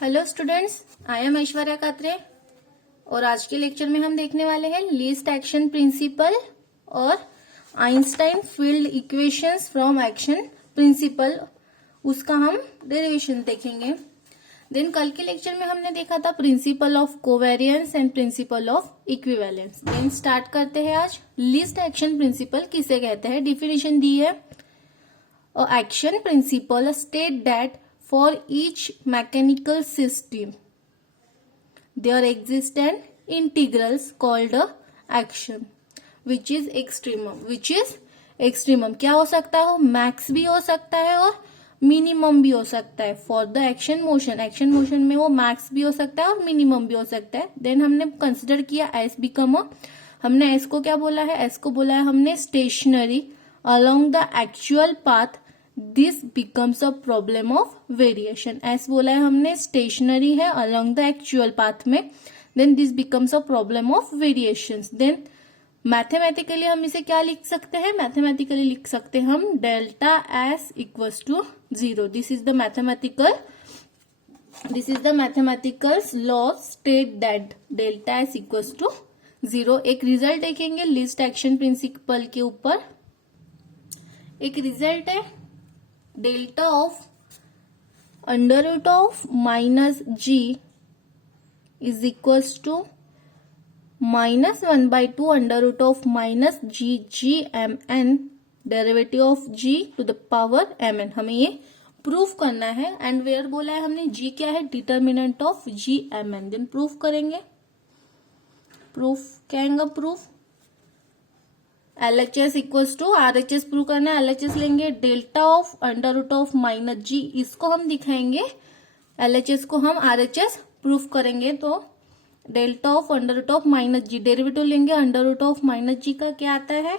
Hello students, I am Aishwarya Katre और आज के लेक्चर में हम देखने वाले हैं लीस्ट एक्शन प्रिंसिपल और Einstein field equations from action principle, उसका हम डेरिवेशन देखेंगे। देन कल के लेक्चर में हमने देखा था principle of covariance and principle of equivalence. Then start करते हैं आज। लीस्ट एक्शन प्रिंसिपल किसे कहते हैं, डिफिनेशन दी है। Action principle state that for each mechanical system there exist an integrals called a action which is extremum क्या हो सकता है, मैक्स भी हो सकता है और मिनिमम भी हो सकता है। फॉर द एक्शन मोशन में वो मैक्स भी हो सकता है और मिनिमम भी हो सकता है। देन हमने कंसिडर किया एस बिकम हमने एस को क्या बोला है, एस को बोला है हमने stationary along the actual path, this becomes a problem of variation. As बोला है हमने स्टेशनरी है अलोंग द एक्चुअल पाथ में, then this becomes a problem of variation. Then mathematically हम इसे क्या लिख सकते हैं, मैथमेटिकली लिख सकते हैं हम delta S equals to 0। This is the mathematical law state that delta S equals to 0। एक रिजल्ट देखेंगे लिस्ट एक्शन प्रिंसिपल के ऊपर। एक रिजल्ट है delta of under root of minus G is equals to -1/2 under root of minus G G M N derivative of G to the power M N. हमें ये proof करना है and where बोला है हमने जी क्या है, determinant of G M N. Then proof करेंगे। प्रूफ क्या आएगा, proof LHS equals to RHS prove करना है। LHS लेंगे delta of under root of minus G, इसको हम दिखाएंगे, LHS को हम RHS प्रूफ करेंगे। तो delta of under root of minus G, derivative लेंगे under root of minus G का क्या आता है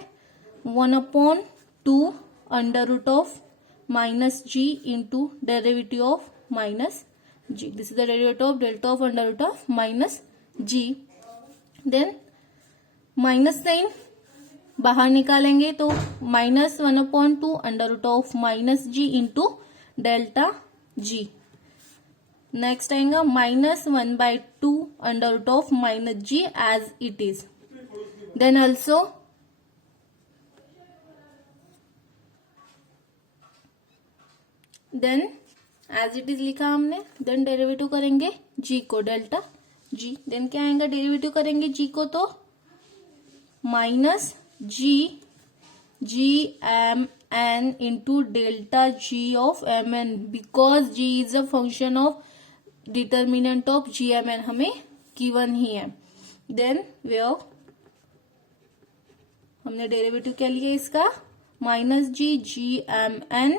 1/2 under root of minus G into derivative of minus G. This is the derivative of delta of under root of minus G. Then minus sign बाहर निकालेंगे तो -1/2 under root of minus G into delta G. Next आएगा -1/2 under root of minus G as it is. Then also then as it is लिखा हमने। Then derivative करेंगे G को delta G. Then क्या आएगा, डेरिवेटिव करेंगे जी को तो minus G M N into delta G of M N, because G is a function of determinant of G M N, हमें गिवन ही है। देन वे हमने डेरिवेटिव क्या लिया इसका -G M N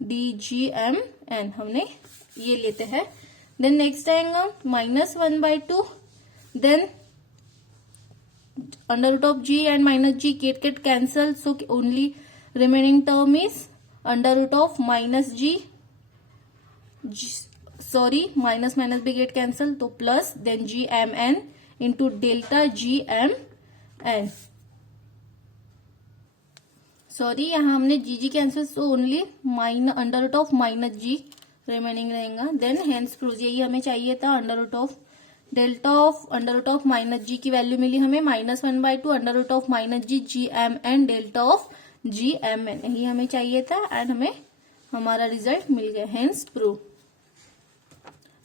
D G M N, हमने ये लेते हैं। देन नेक्स्ट आएगा -1/2, then under root of g and minus g get cancel, so only remaining term is under root of minus g, minus भी get cancel तो plus then g m n into delta g m n। यहाँ हमने G cancel, so only under root of minus G remaining रहेगा। Then hence prove, यही हमें चाहिए था। Under root of delta of under root of minus G की value मिली हमें -1/2 under root of minus G G M N delta of G M N, यही हमें चाहिए था एंड हमें हमारा रिजल्ट मिल गया, हेंस प्रूव।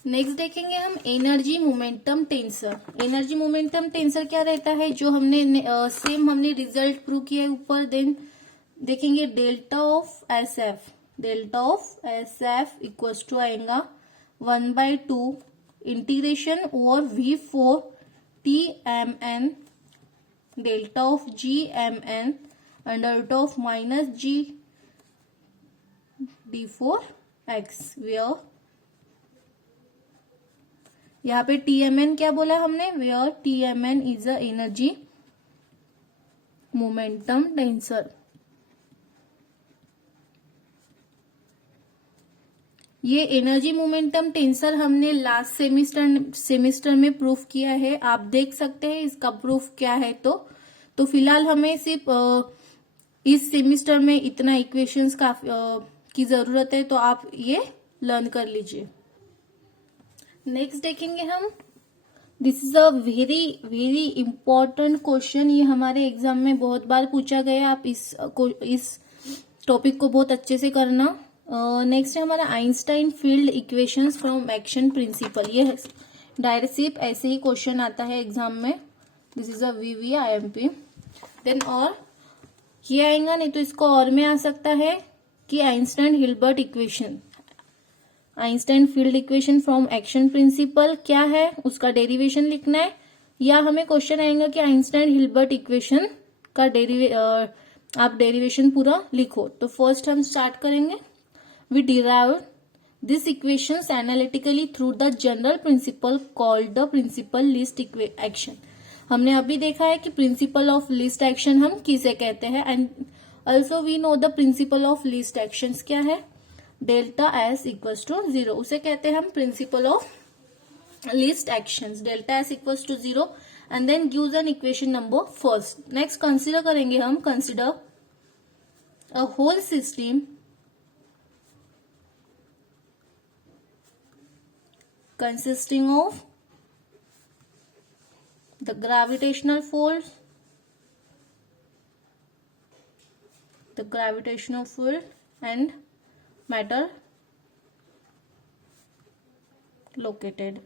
नेक्स्ट देखेंगे हम energy momentum tensor. Energy momentum tensor क्या रहता है, जो हमने सेम हमने रिजल्ट प्रूव किया है ऊपर। देन देखेंगे delta of S F equals to आएगा 1/2 integration over V4 TMN delta of GMN under root of minus G D4X, where यहाँ पे TMN क्या बोला हमने, where TMN is a energy momentum tensor. ये एनर्जी मोमेंटम टेंसर हमने last semester में proof किया है, आप देख सकते हैं इसका प्रूफ क्या है। तो फिलहाल हमें सिर्फ इस सेमिस्टर में इतना इक्वेशंस की जरूरत है, तो आप ये लर्न कर लीजिए। नेक्स्ट देखेंगे हम, this is a very very important question, ये हमारे एग्जाम में बहुत बार पूछा गया, आप इस टॉपिक को बहुत अच्छे से करना। नेक्स्ट है हमारा Einstein field equations from action principle, ये डायरेक्ट सिर्फ ऐसे ही क्वेश्चन आता है एग्जाम में, this is a VVIMP। Then और ये आएगा, नहीं तो इसको और में आ सकता है कि Einstein Hilbert equation, Einstein field equation from action principle क्या है, उसका डेरिवेशन लिखना है, या हमें क्वेश्चन आएगा कि आइंस्टाइन हिल्बर्ट इक्वेशन का आप डेरिवेशन पूरा लिखो। तो फर्स्ट हम स्टार्ट करेंगे, we derive this equations analytically through the general principle called the principle least action. हमने अभी देखा है कि प्रिंसिपल ऑफ लिस्ट एक्शन हम किसे कहते हैं, and also we know the principle of least actions क्या है, डेल्टा एस इक्वल्स टू 0, उसे कहते हैं हम principle of least actions, delta S equals to 0 and then gives an equation number first. Next consider करेंगे हम, consider a whole system consisting of the gravitational force, and matter located.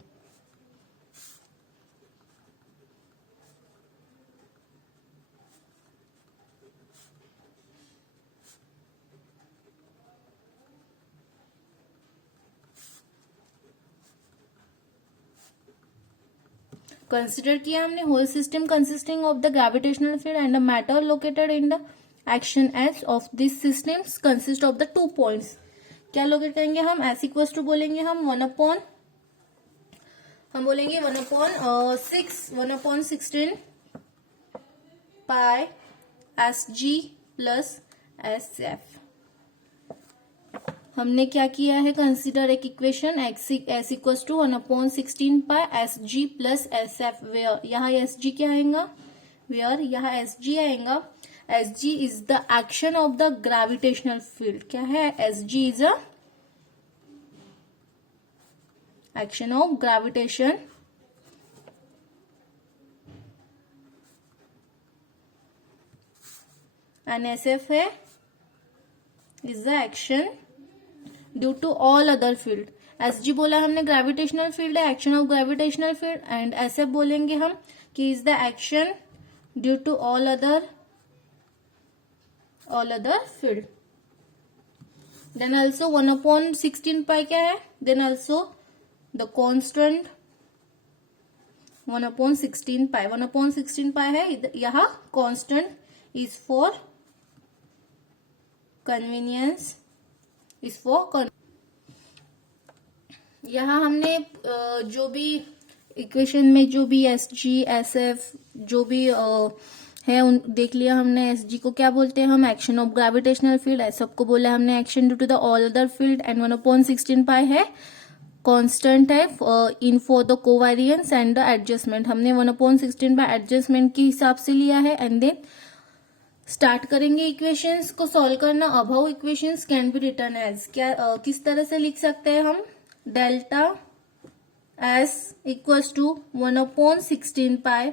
Consider किया हमने whole system consisting of the gravitational field and the matter located in the action S of this systems consist of the 2 points. क्या locate करेंगे हम, S equals to बोलेंगे हम 1/6 1/16 pi SG plus SF। हमने क्या किया है, कंसीडर एक equation S equals to 1/16 pi SG plus SF, where यहाँ SG क्या आएगा, वेयर यहाँ SG आएगा, SG is the action of the gravitational field, क्या है, SG is a action of gravitation and SF है is the action due to all other field. SG बोला हमने ग्रेविटेशनल फील्ड है, action of gravitational field, and SF बोलेंगे हम कि is the action due to all other field. Then also 1/16 पाई क्या है, then also the constant 1/16 pi है, यहाँ कॉन्स्टेंट इज फॉर कन्वीनियंस, यहाँ हमने जो भी इक्वेशन में जो भी SG SF जो भी है देख लिया हमने। SG को क्या बोलते हैं हम, action of gravitational field, SF को बोला हमने action due to the all other field, and 1/16 pi है कांस्टेंट है in for the covariance and the adjustment. हमने 1/16 पाई एडजस्टमेंट के हिसाब से लिया है, एंड देन स्टार्ट करेंगे इक्वेशंस को सॉल्व करना। Above equations can be written as, क्या किस तरह से लिख सकते हैं हम, delta S equals to 1/16 pi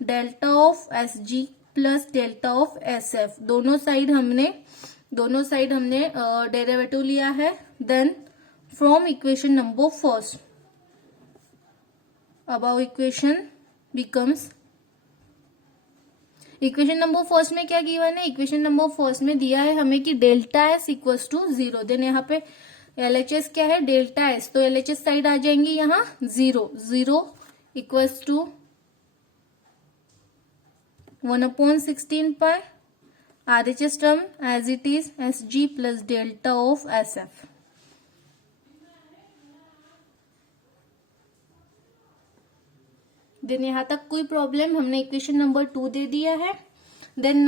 delta of SG plus delta of SF, दोनों साइड हमने डेरिवेटिव लिया है। Then from equation number first, above equation becomes, equation number first में क्या गिवन है, इक्वेशन नंबर फर्स्ट में दिया है हमें कि delta S equals to 0, then यहाँ पे LHS क्या है, डेल्टा एस, तो LHS साइड आ जाएंगी यहाँ 0 equals to 1/16 pi RHS term as it is SG plus delta of SF। Then यहां तक कोई प्रॉब्लम, हमने इक्वेशन नंबर 2 दे दिया है। Then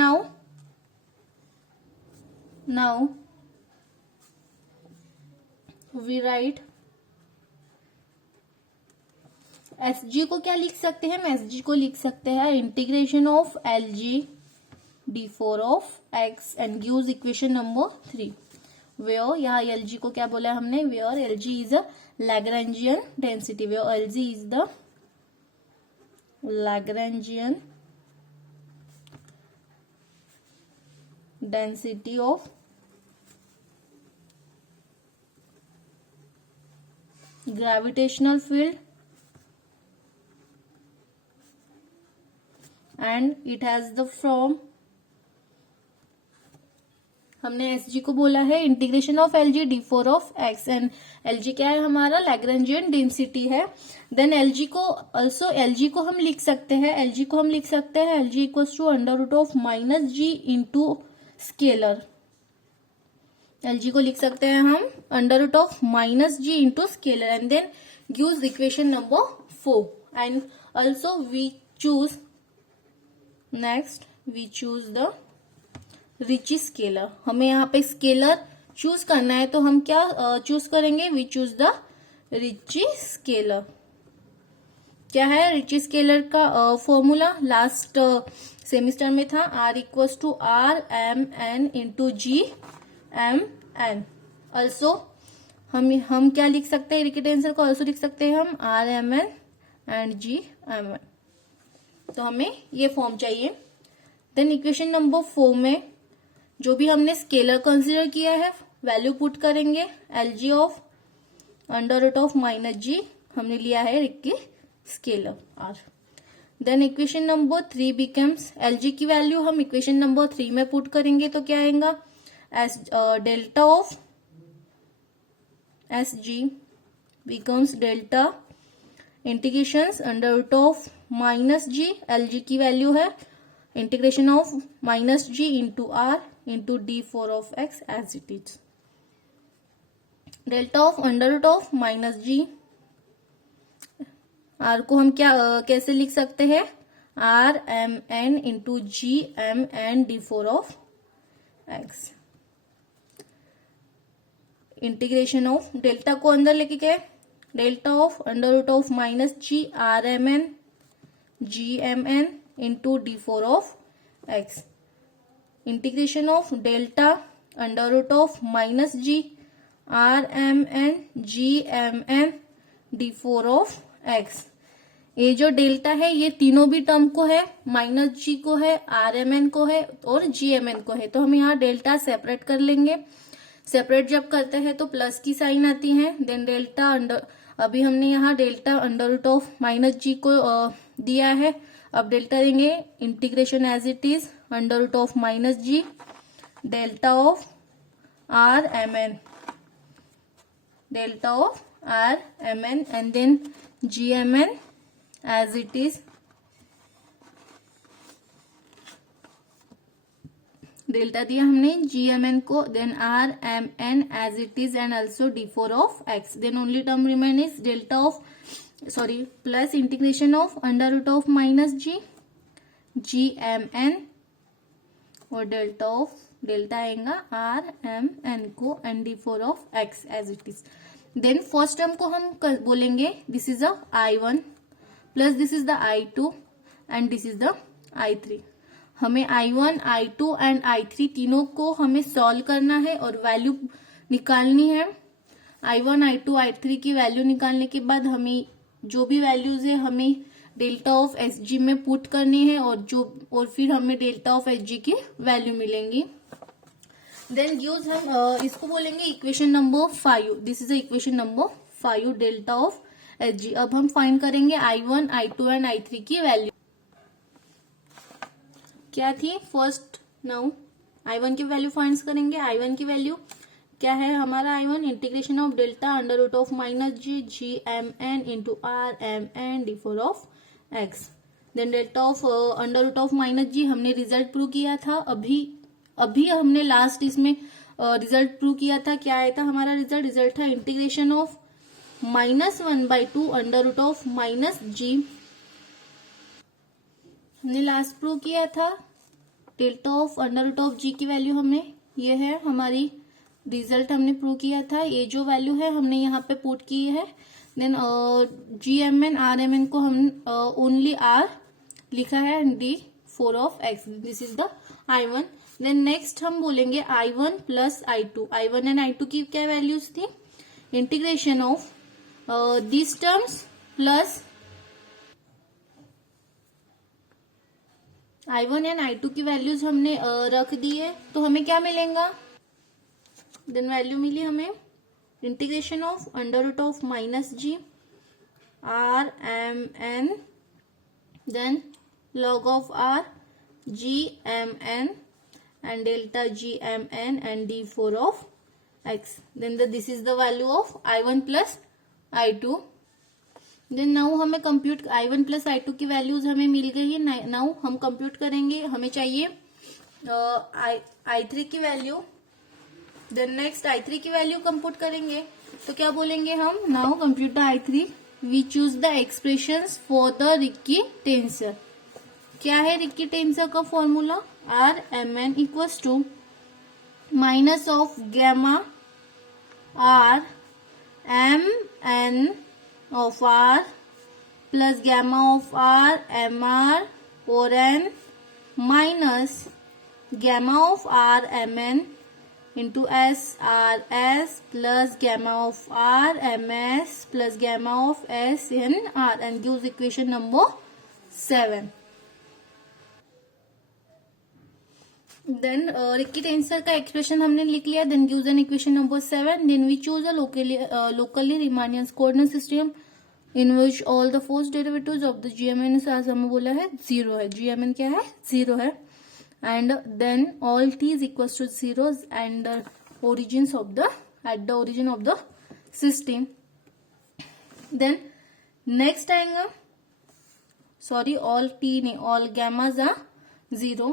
now we write SG को क्या लिख सकते हैं, SG को लिख सकते हैं integration of LG d4 of x and gives equation number 3। Where, यहाँ एल जी को क्या बोला हमने, where L G is a Lagrangian density, where L G is the Lagrangian density of gravitational field and it has the form, हमने S G को बोला है integration of L G D four of X, and L G क्या है हमारा, Lagrangian density है। Then L G को also, L G को हम लिख सकते हैं, एल जी को हम लिख सकते हैं L G equals to under root of minus G into scalar, L G को लिख सकते हैं हम under root of minus G into scalar, and then gives equation number 4, and also we choose, next we choose the Ricci scalar, हमें यहाँ पे scalar choose करना है तो हम क्या चूज करेंगे, we choose the Ricci scalar. क्या है रिची स्केलर का फॉर्मूला, लास्ट सेमिस्टर में था, R equals to R M N into G M N. Also हम क्या लिख सकते हैं, इरिकी टेंसर को ऑल्सो लिख सकते हैं हम R M N and G M N, तो हमें ये फॉर्म चाहिए। देन इक्वेशन नंबर 4 में जो भी हमने स्केलर कंसीडर किया है वैल्यू पुट करेंगे, L G of under root of minus G हमने लिया है Ricci scalar R. Then equation number 3 becomes, L G की वैल्यू हम इक्वेशन नंबर 3 में पुट करेंगे तो क्या आएगा, S delta of S G becomes delta integration under root of minus G, L G की वैल्यू है integration of minus G into R into D four of X as it is, delta of under root of minus G, R को हम क्या कैसे लिख सकते हैं, R M N into G M N D four of X, integration of delta को अंदर लेके गए, delta of under root of minus G R M N G M N into D four of X, integration of delta under root of minus G R M N G M N D four of X. ये जो delta है ये तीनों भी term को है, minus G को है, आर एम एन को है और जी एम एन को है, तो हम यहाँ डेल्टा सेपरेट कर लेंगे। सेपरेट जब करते हैं तो प्लस की साइन आती है, देन डेल्टा अंडर, अभी हमने यहाँ delta under root of minus G को दिया है, अब डेल्टा देंगे integration as it is under root of minus G delta of R M N, delta of R M N and then G M N as it is, delta दिया हमने G M N को, then R M N as it is and also D four of X, then only term remain is delta of plus integration of under root of minus G G M N और delta आएगा R M N को and D four of X as it is. Then first term को हम बोलेंगे this is the I1 plus this is the I2 and this is the I3। हमें I1, I2 and I3 तीनों को हमें solve करना है और वैल्यू निकालनी है। I1, I2, I3 की वैल्यू निकालने के बाद हमें जो भी वैल्यूज है हमें डेल्टा ऑफ एस जी में पुट करनी है और फिर हमें डेल्टा ऑफ एस जी की वैल्यू मिलेंगी। देन यूज हम इसको बोलेंगे equation number 5, this is equation number 5 delta of S जी। अब हम फाइंड करेंगे I1, I2 एंड I3 की वैल्यू क्या थी। फर्स्ट नाउ I1 की वैल्यू फाइंड करेंगे। I1 की वैल्यू क्या है हमारा, I1 integration of delta under root of minus G G M N into R M N D four of X. Then delta of under root of minus G हमने result prove किया था, अभी हमने last इसमें result prove किया था। क्या आया था हमारा रिजल्ट था integration of -1/2 under root of minus G, हमने लास्ट प्रूव किया था। Delta of under root of G की वैल्यू हमें ये है हमारी रिजल्ट हमने प्रूव किया था। ये जो वैल्यू है हमने यहाँ पे पुट की है। Then G M N R M N को हम ओनली आर लिखा है and D four of X, this is the I1। Then next हम बोलेंगे I1 plus I2. I1 and I2 की क्या वैल्यूज थी? Integration of this terms plus I1 and I2 की वैल्यूज हमने रख दी है, तो हमें क्या मिलेगा? देन वैल्यू मिली हमें integration of under root of minus G R M N, then log of r g m n and delta g m n and d4 of x. Then this is the value of I1 plus I2. Then now हमें compute I1 plus I2 की values हमें मिल गई है. Now हम compute करेंगे, हमें चाहिए I3 की वैल्यू. देन नेक्स्ट I3 की वैल्यू कंप्यूट करेंगे, तो क्या बोलेंगे हम? Now compute the I3. We choose the expressions for the Ricci tensor. क्या है रिक्की टेंसर का formula? R M N equals to minus of gamma R M N of R plus gamma of R M R और N minus gamma of R M N into S R S plus gamma of R M S plus gamma of S in R and gives equation number 7. Then Ricci tensor का expression हमने लिख लिया. Then gives an equation number 7. Then we choose a locally Riemannian coordinate system in which all the first derivatives of the GMN आज हमें बोला है 0 है. GMN क्या है? 0 है. And then all T is equal to 0 and origins of the at the origin of the system. Then next आएगा, sorry all t नहीं, all gammas are 0.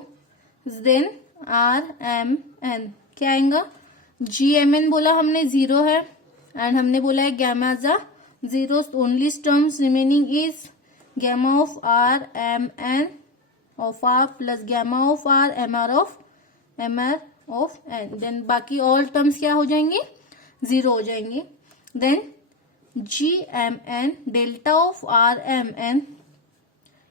Then r m n क्या आएगा? g m n बोला हमने 0 है and हमने बोला है gammas are 0. Only terms remaining is gamma of r m n of r plus gamma of r m r of n. Then बाकी all terms क्या हो जाएंगे? 0 हो जाएंगे. Then G M N delta of R M N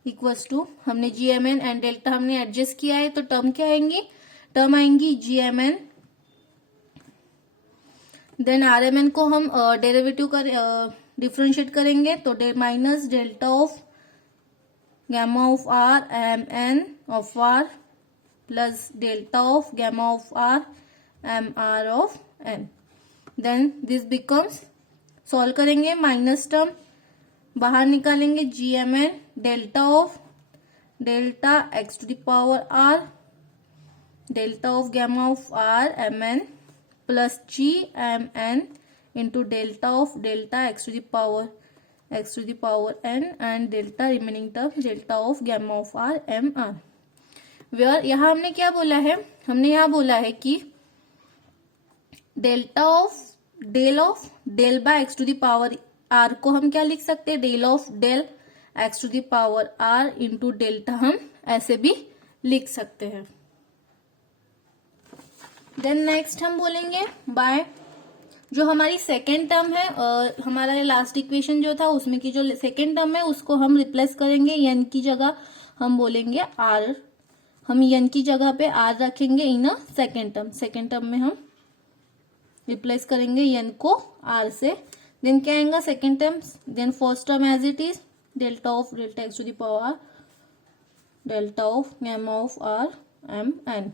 equals to, हमने G M N and delta हमने adjust किया है, तो टर्म क्या आएंगी? टर्म आएंगी G M N. Then R M N को हम डेरिवेटिव कर डिफ्रेंशिएट करेंगे, तो minus delta of gamma of R M N of R plus delta of gamma of R M R of N. Then this becomes, solve करेंगे, minus term बाहर निकालेंगे, G M N delta of delta X to the power R delta of gamma of R M N plus G M N into delta of delta X to the power N and delta remaining term delta of gamma of R M R. Where यहां हमने क्या बोला है? हमने यहां बोला है कि delta of del by X to the power R को हम क्या लिख सकते हैं? Del of del X to the power R into delta हम ऐसे भी लिख सकते हैं. देन नेक्स्ट हम बोलेंगे बाय जो हमारी सेकेंड टर्म है, हमारा लास्ट इक्वेशन जो था उसमें की जो सेकेंड टर्म है उसको हम रिप्लेस करेंगे. एन की जगह हम बोलेंगे आर, हम एन की जगह पे आर रखेंगे in a second term. Second term में हम रिप्लेस करेंगे एन को आर से. देन क्या आएगा second term? Then first term as it is delta of delta X to the power delta of gamma of R M N.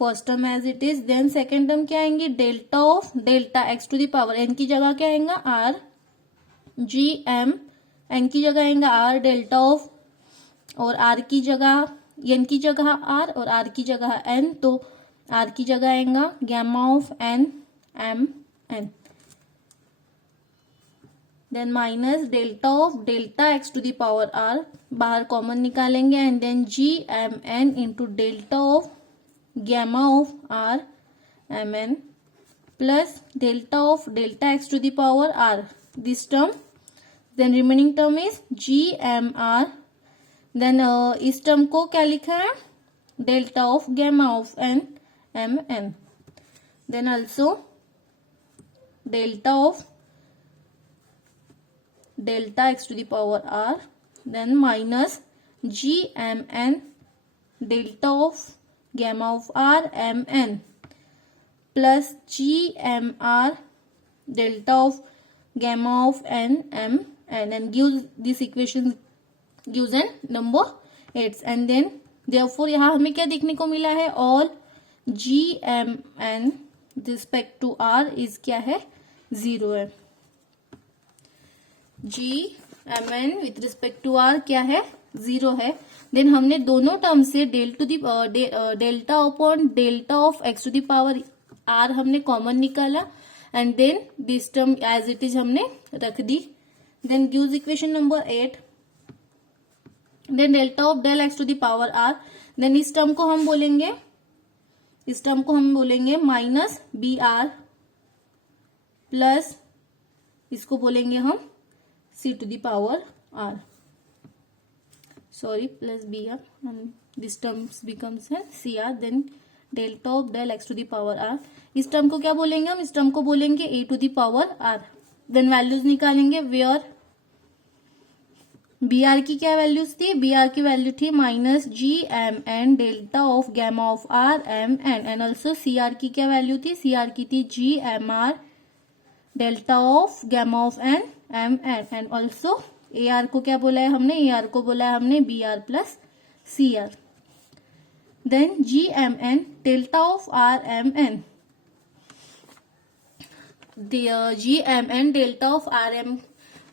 First term as it is. Then second term क्या आएंगी? Delta of delta X to the power N की जगह क्या आएगा? Are G M, N की जगह आएगा are delta of, और आर की जगह एन की जगह आर और आर की जगह एन, तो आर की जगह आएगा gamma of N M N. Then minus delta of delta X to the power R, बाहर कॉमन निकालेंगे, and then G M N into delta of gamma of R M N plus delta of delta X to the power R, this term. Then remaining term is G M R. Then इस term को क्या लिखा है? Delta of gamma of N M N. Then also delta of delta X to the power R, then minus G M N delta of gamma of r mn plus gmr delta of gamma of n mn and gives this equation gives an number 8 and then therefore यहाँ हमें क्या देखने को मिला है, all gmn respect to r is क्या है, 0 है. gmn with respect to r क्या है, 0 है. देन हमने दोनों टर्म से delta upon delta of x to the power r हमने कॉमन निकाला and then this term as it is हमने रख दी. Then gives equation number 8. Then delta of del x to the power r. Then इस term को हम बोलेंगे minus B R plus इसको बोलेंगे हम C to the power R, sorry plus B R and this terms becomes है C R. Then delta of del X to the power R. इस term को क्या बोलेंगे हम, इस टर्म को बोलेंगे A to the power R. Then values निकालेंगे वेयर बी आर की क्या वैल्यूज थी, बी आर की वैल्यू थी minus G M N delta of gamma of R M N and also C are की क्या वैल्यू थी, सी आर की थी G M N delta of gamma of N M N and also A R को क्या बोला है हमने, ए आर को बोला है हमने B R plus C R. Then G M N delta of R M N, G M N delta of R M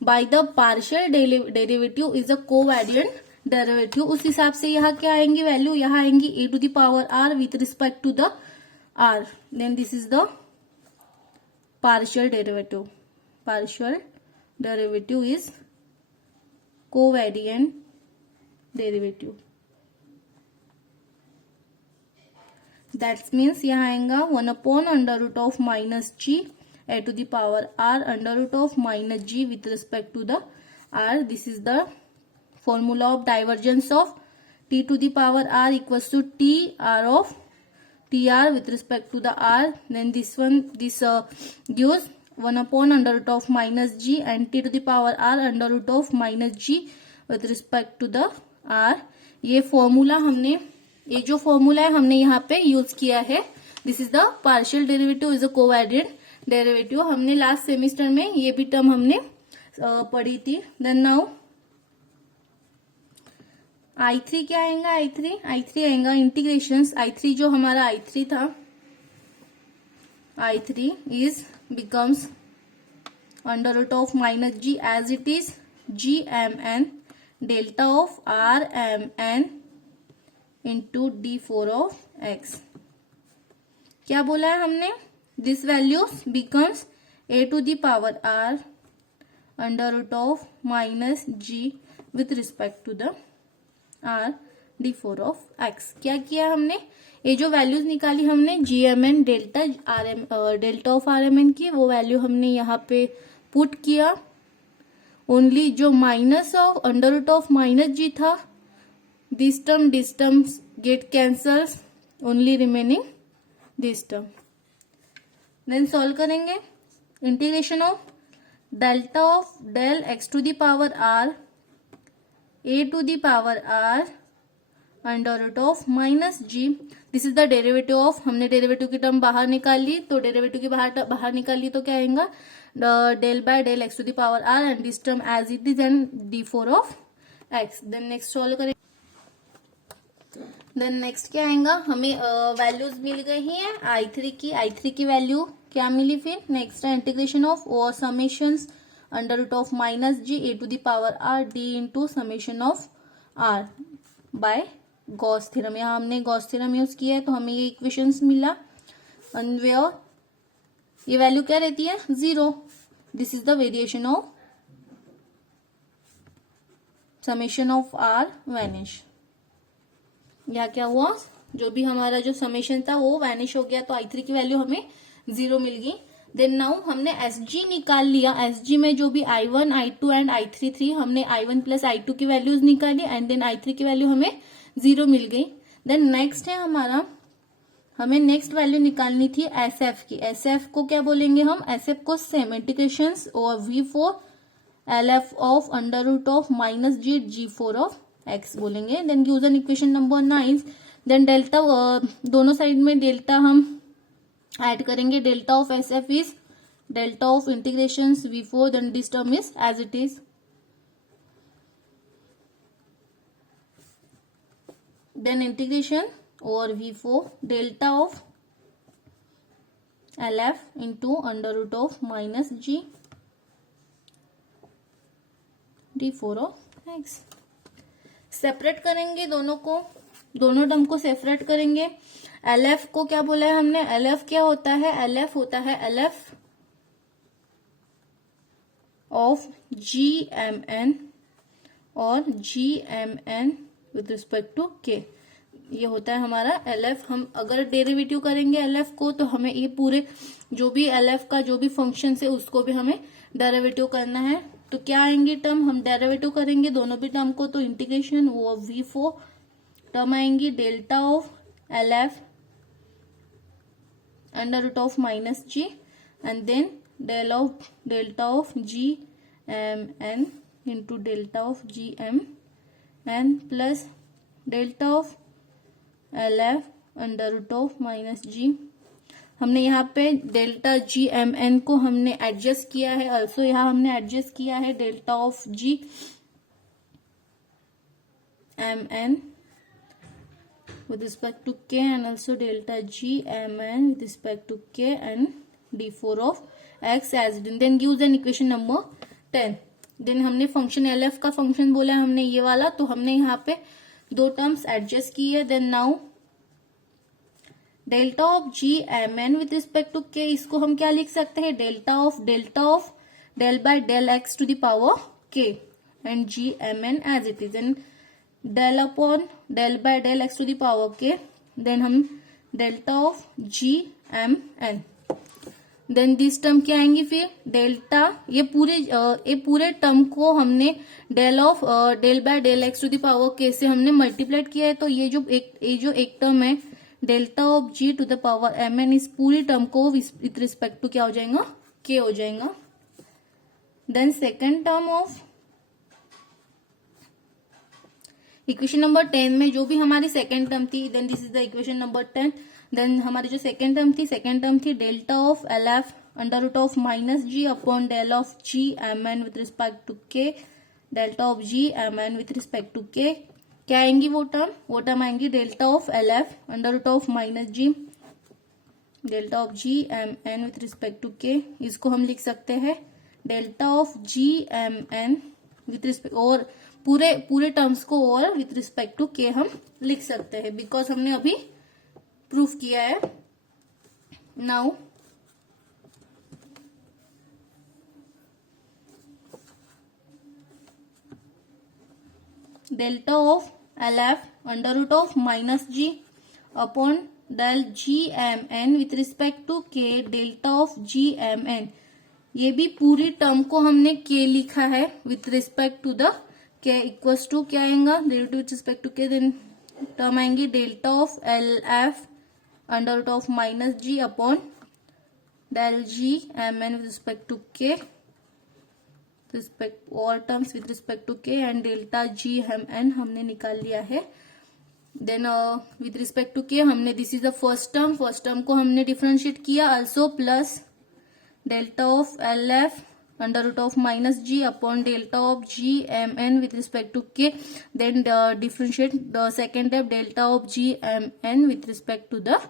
by the partial derivative is a covariant derivative. उस हिसाब से यहाँ क्या आएंगी वैल्यू, यहाँ आएंगी A to the power R with respect to the R. Then this is the partial derivative. Partial derivative is covariant derivative. That means यहाँ आएगा 1 upon under root of minus G a to the power r under root of minus g with respect to the r. This is the formula of divergence of t to the power r equals to t r of tr with respect to the r. Then this gives 1 upon under root of minus g and t to the power r under root of minus g with respect to the r. ये formula हमने, ये जो formula है हमने यहाँ पे use किया है. This is the partial derivative is a covariant derivative. हमने लास्ट सेमिस्टर में ये भी टर्म हमने पढ़ी थी. देन नाउ I3 क्या आएगा, I3 आएगा इंटीग्रेशन. I3 जो हमारा I3 था, I3 is becomes under root of minus G as it is G M N delta of R M N into D4 of x. क्या बोला है हमने, this values becomes a to the power r under root of minus g with respect to the r d4 of x. क्या किया हमने, ये जो values निकाली हमने gmn डेल्टा ऑफ rmn की, वो वैल्यू हमने यहाँ पे पुट किया. ओनली जो minus of under root of minus G था, this term get cancels, only remaining this term. Then solve करेंगे. Integration of delta of del X to the power R A to the power R under root of minus G. This is the derivative of, हमने derivative की term बाहर निकाल ली, तो derivative की बाहर निकाल ली तो क्या आएगा, del by del X to the power R and this term as it is and D4 of X. Then next solve करेंगे. देन नेक्स्ट क्या आएगा, हमें वैल्यूज मिल गई हैं I3 की वैल्यू क्या मिली. फिर नेक्स्ट है इंटीग्रेशन ऑफ और summations under root of minus G A to the power R D into summation of R by Gauss theorem. यहाँ हमने गॉस थ्योरम यूज किया है तो हमें ये इक्वेशंस मिला. एंड वेयर ये वैल्यू क्या रहती है, 0. This is the variation of summation of R vanish. यहाँ क्या हुआ, जो भी हमारा जो समेशन था वो वैनिश हो गया, तो I3 की वैल्यू हमें 0 मिल गई. देन नाउ हमने SG निकाल लिया. SG में जो भी I1, I2 एंड I3 थी, हमने I1 प्लस I2 की वैल्यूज निकाली एंड देन I3 की वैल्यू हमें 0 मिल गई. देन नेक्स्ट है हमारा, हमें नेक्स्ट वैल्यू निकालनी थी SF की. SF को क्या बोलेंगे हम, SF को सेम इंटीग्रेशन और V4 LF of under root of minus G G4 of x बोलेंगे. Then gives an equation number 9. Then delta, दोनों साइड में डेल्टा हम ऐड करेंगे. Delta of S F is delta of integration V4, then this term is as it is. Then integration और V4 delta of LF into under root of minus G D4 of X. Separate करेंगे दोनों को, दोनों term को separate करेंगे. LF को क्या बोला है हमने, LF क्या होता है, LF होता है LF ऑफ GMN और GMN with respect to K. ये होता है हमारा LF. हम अगर डेरिवेटिव करेंगे LF को तो हमें ये पूरे जो भी LF का जो भी फंक्शन है उसको भी हमें डेरिवेटिव करना है. तो क्या आएंगे टर्म, हम डेरिवेटिव करेंगे दोनों भी टर्म को, तो इंटीग्रेशन वो V4 टर्म आएंगी delta of LF under root of minus G and then delta of GMN into delta of GMN plus delta of LF under root of minus G. हमने यहाँ पे डेल्टा GMN को हमने adjust किया है, also यहाँ हमने एडजस्ट किया है delta of GMN with respect to K and also delta GMN with respect to K and D4 of X as it is. Then gives an equation number 10. Then हमने function LF का function बोला है हमने ये वाला, तो हमने यहाँ पे दो टर्म्स एडजस्ट की है. Then now delta of GMN with respect to K, इसको हम क्या लिख सकते हैं, delta of del by del X to the power K and GMN as it is, and del upon del by del X to the power K. Then हम delta of GMN. Then this term क्या आएंगी फिर delta, ये पूरे term को हमने del by del X to the power K से हमने मल्टीप्लाइड किया है. तो ये जो एक टर्म है delta of G to the power MN, इस पूरी टर्म को विथ रिस्पेक्ट टू क्या हो जाएगा, K हो जाएगा. Then second term of equation number 10 में जो भी हमारी सेकेंड टर्म थी, then this is the equation number 10. Then हमारी जो सेकेंड टर्म थी delta of LF under root of minus G upon del of GMN with respect to K, delta of GMN with respect to K. क्या आएंगी वो term आएंगी delta of LF under root of minus G delta of GMN with respect to K. इसको हम लिख सकते हैं delta of GMN with respect, और पूरे टर्म्स को और विथ रिस्पेक्ट टू K हम लिख सकते हैं बिकॉज हमने अभी प्रूफ किया है. Now delta of LF under root of minus G upon del GMN with respect to K delta of GMN. ये भी पूरी टर्म को हमने K लिखा है with respect to the K equals to क्या आएगा, derivative with respect to K. Then term आएंगी delta of LF under root of minus G upon del GMN with respect to K, respect all terms with respect to K and delta GMN हमने निकाल लिया है. Then with respect to K हमने, this is the first term को हमने differentiate किया also, plus delta of LF under root of minus G upon delta of GMN with respect to K. Then differentiate the second step delta of GMN with respect to the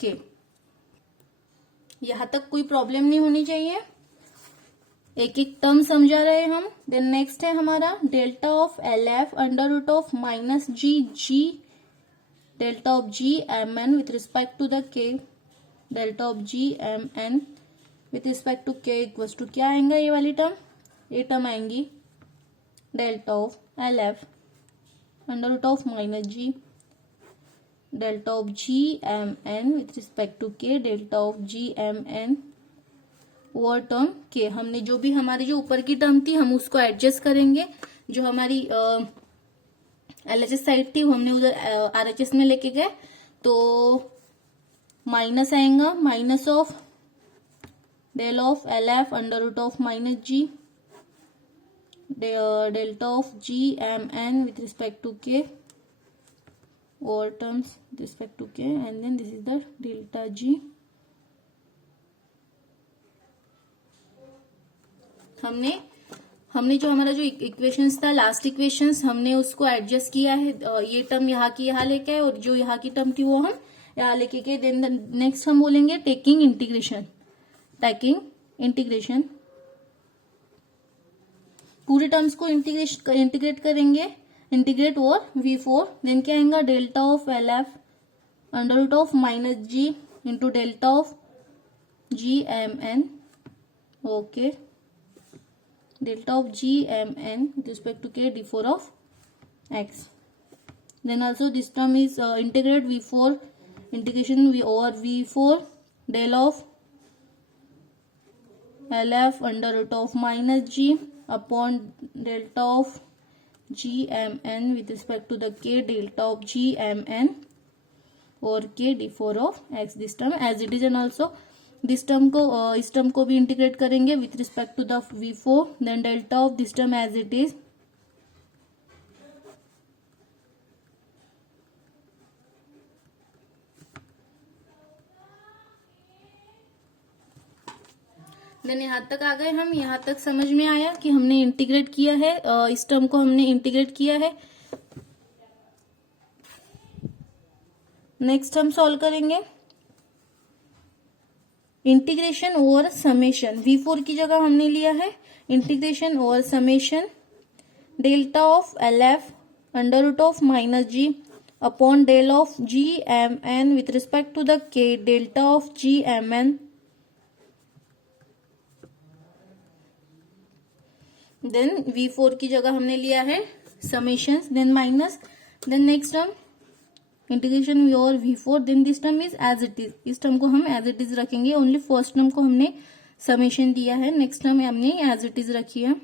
K. यहां तक कोई problem नहीं होनी चाहिए, एक एक term समझा रहे हम. देन नेक्स्ट है हमारा delta of LF under root of minus G delta of GMN with respect to the K, delta of GMN with respect to K equals to क्या आएगा, ये वाली टर्म, ये टर्म आएंगी delta of LF under root of minus G delta of GMN with respect to K, delta of GMN और term K. हमने जो भी हमारी जो ऊपर की टर्म थी हम उसको एडजस्ट करेंगे, जो हमारी LHS साइड थी वो हमने उधर RHS में लेके गए, तो माइनस आएगा, minus of del of LF under root of minus G delta of GMN with respect to K over terms with respect to k, and then this is the delta g. हमने जो हमारा जो equations था, last equations, हमने उसको adjust किया है, ये टर्म यहाँ की यहाँ लेके आए और जो यहाँ की टर्म थी वो हम यहाँ लेके गए. देन नेक्स्ट हम बोलेंगे टेकिंग इंटीग्रेशन, पूरे टर्म्स को इंटीग्रेट करेंगे, इंटीग्रेट और V4. देन क्या आएगा, delta of LF under root of minus G into delta of GMN. Okay, delta of GMN with respect to k d4 of x. Then also this term is integrate V4 integration V over V4 del of LF under root of minus g upon delta of GMN with respect to the k delta of GMN or k d4 of x. This term as it is, and also this term को इस term को भी integrate करेंगे with respect to the V4. Then delta of this term as it is. देन यहां तक आ गए हम, यहां तक समझ में आया कि हमने इंटीग्रेट किया है, इस टर्म को हमने इंटीग्रेट किया है. नेक्स्ट हम सॉल्व करेंगे इंटीग्रेशन ओवर समेशन. V4 की जगह हमने लिया है integration over summation delta of LF under root of minus G upon del of GMN with respect to the k delta of GMN. Then V4 की जगह हमने लिया है summation, then minus, then next term integration over V4. Then this term is as it is, इस term को हम as it is रखेंगे. Only first term को हमने समेशन दिया है, नेक्स्ट टर्म हमने एज इट इज रखी है.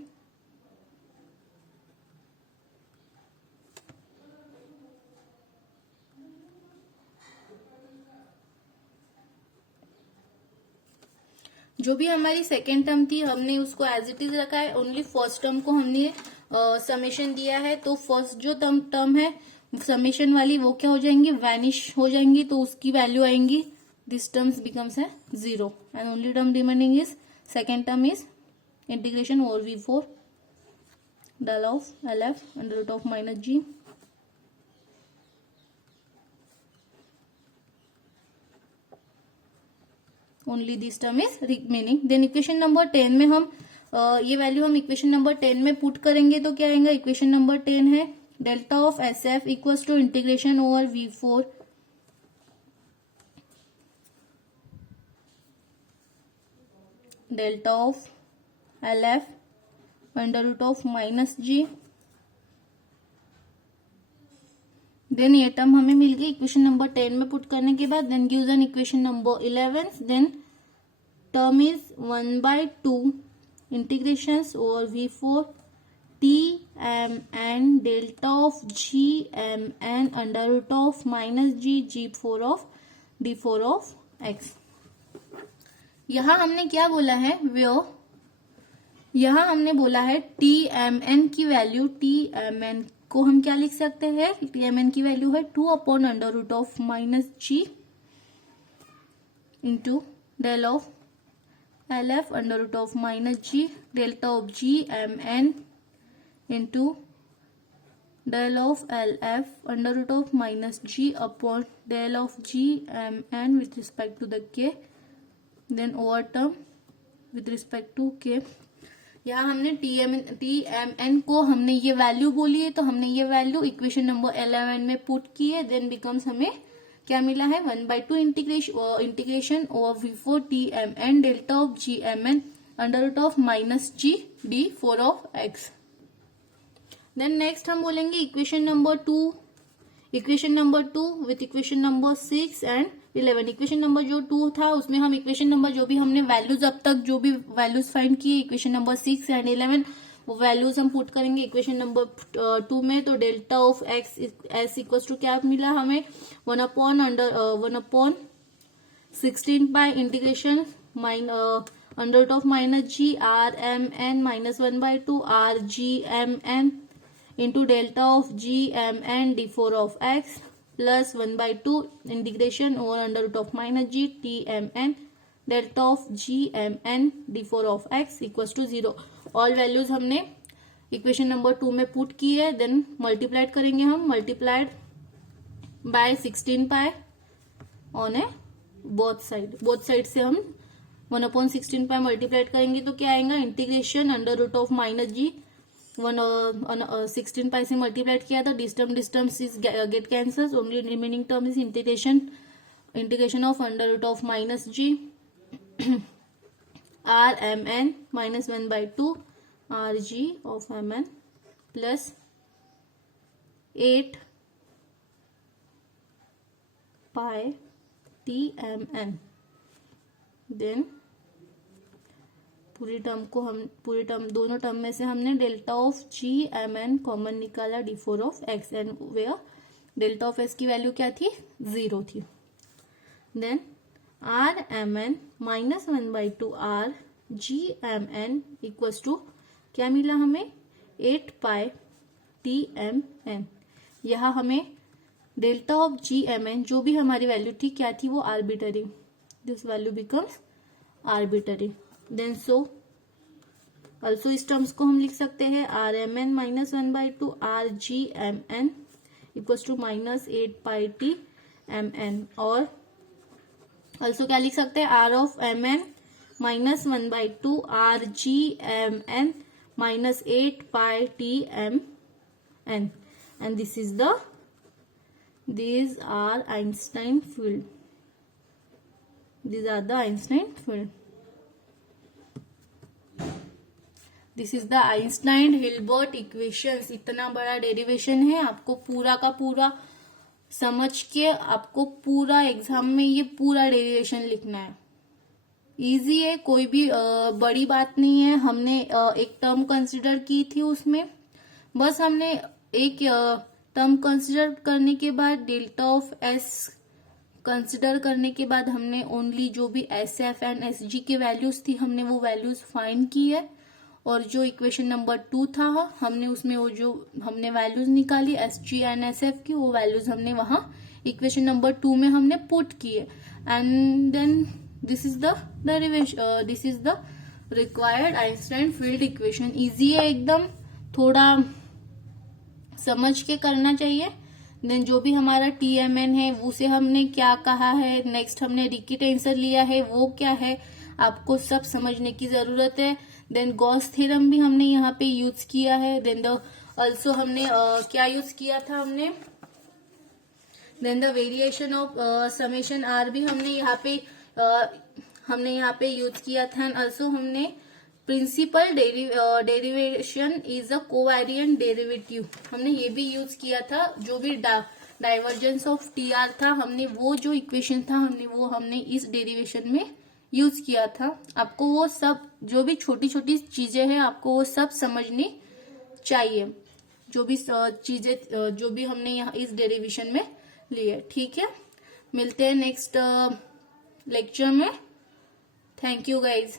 जो भी हमारी सेकेंड टर्म थी हमने उसको एज इट इज रखा है, ओनली फर्स्ट टर्म को हमने समेशन दिया है. तो फर्स्ट जो टर्म है समेशन वाली वो क्या हो जाएंगी, वैनिश हो जाएंगी, तो उसकी वैल्यू आएंगी, दिस टर्म्स बिकम्स है 0 and only term remaining is second term is integration over V4 del of LF under root of minus G. Only this term is remaining. Then equation number 10 में हम ये value हम equation number 10 में put करेंगे तो क्या आएगा, equation number 10 है delta of SF equals to integration over V4 delta of LF under root of minus G. Then ये टर्म हमें मिल गई इक्वेशन नंबर 10 में पुट करने के बाद. Then gives an equation number 11. Then term is 1/2 integrations over V4 TMN delta of GMN under root of minus G G4 of D4 of X. यहां हमने क्या बोला है, यहां हमने बोला है TMN की वैल्यू, TMN को हम क्या लिख सकते हैं, TMN की वैल्यू है 2 upon under root of minus G into del of LF under root of minus G delta of GMN into del of LF under root of minus G upon del of GMN with respect to the K. Then over term with respect to K. यहाँ हमने TMN को हमने ये value बोली है, तो हमने ये वैल्यू इक्वेशन नंबर 11 में पुट की है. देन बिकम्स हमें क्या मिला है, 1/2 integration over V4 TMN delta of GMN under root of minus G D4 of X. Then next हम बोलेंगे equation number 2 with equation number 6 and 11. Equation number जो 2 था उसमें हम इक्वेशन नंबर जो भी हमने वैल्यूज अब तक जो भी वैल्यूज फाइंड किए इक्वेशन नंबर 6 एंड 11 वो वैल्यूज हम पुट करेंगे इक्वेशन नंबर 2 में. तो delta of X S equals to क्या मिला हमें, 1/16 by integration under root of minus G RMN minus 1/2 RGMN into delta of GMN D4 of X. Plus 1/2 integration over under root of minus G T M N delta of G M N d4 of x equals to 0। All values हमने equation number 2 में put की है, देन multiplied करेंगे हम, multiplied by 16 pi on a both side से हम 1/16 pi multiplied करेंगे तो क्या आएगा, integration under root of minus G 16 pi से मल्टीप्लाइड किया था, this term is get cancels, only remaining term is integration of under root of minus G R M N minus 1/2 R G of M N plus 8 pi T M N. Then पूरी term दोनों term में से हमने delta of G M N common निकाला d4 of x and where delta of s की value क्या थी, 0 थी। देन R M N minus 1/2 R G M N equals to क्या मिला हमें, 8 पाई टी एम एन। यहाँ हमें delta of G M N जो भी हमारी वैल्यू थी क्या थी, वो arbitrary, this value becomes arbitrary. Then so also इस टर्म्स को हम लिख सकते हैं R M N minus 1/2 R G M N equals to minus 8 pi T M N, और ऑल्सो क्या लिख सकते हैं, R of M N minus 1/2 R G M N minus 8 pi T M N, and these are Einstein field. These are the Einstein field. This is the Einstein-Hilbert equations. इतना बड़ा derivation है, आपको पूरा का पूरा समझ के आपको पूरा एग्जाम में ये पूरा डेरिवेशन लिखना है। इजी है, कोई भी बड़ी बात नहीं है। हमने एक टर्म कंसिडर की थी, उसमें बस हमने एक टर्म कंसिडर करने के बाद डेल्टा ऑफ एस कंसिडर करने के बाद हमने ओनली जो भी S F and S G की वैल्यूज थी हमने वो वैल्यूज फाइंड की है, और जो इक्वेशन नंबर 2 था हमने उसमें वो जो हमने वैल्यूज निकाली S G and S F की, वो वैल्यूज हमने वहां इक्वेशन नंबर 2 में हमने पुट किए, and then this is the derivation, this is the required Einstein field equation. Easy है एकदम, थोड़ा समझ के करना चाहिए। देन जो भी हमारा TMN है उसे हमने क्या कहा है, नेक्स्ट हमने रिकी टेंसर लिया है वो क्या है, आपको सब समझने की जरूरत है। देन गॉस थ्योरम भी हमने यहाँ पे यूज किया है। देन ऑल्सो हमने क्या यूज किया था हमने, then the variation of summation R भी हमने यहाँ पे यूज किया था। एंड ऑल्सो हमने principal derivation is a covariant derivative, हमने ये भी यूज किया था। जो भी डाइवर्जेंस ऑफ TR था, हमने वो जो इक्वेशन था हमने इस डेरिवेशन में यूज किया था। आपको वो सब जो भी छोटी छोटी चीजें हैं आपको वो सब समझनी चाहिए, जो भी चीजें जो भी हमने यहाँ इस डेरिवेशन में लिए। ठीक है, मिलते हैं नेक्स्ट लेक्चर में। Thank you guys.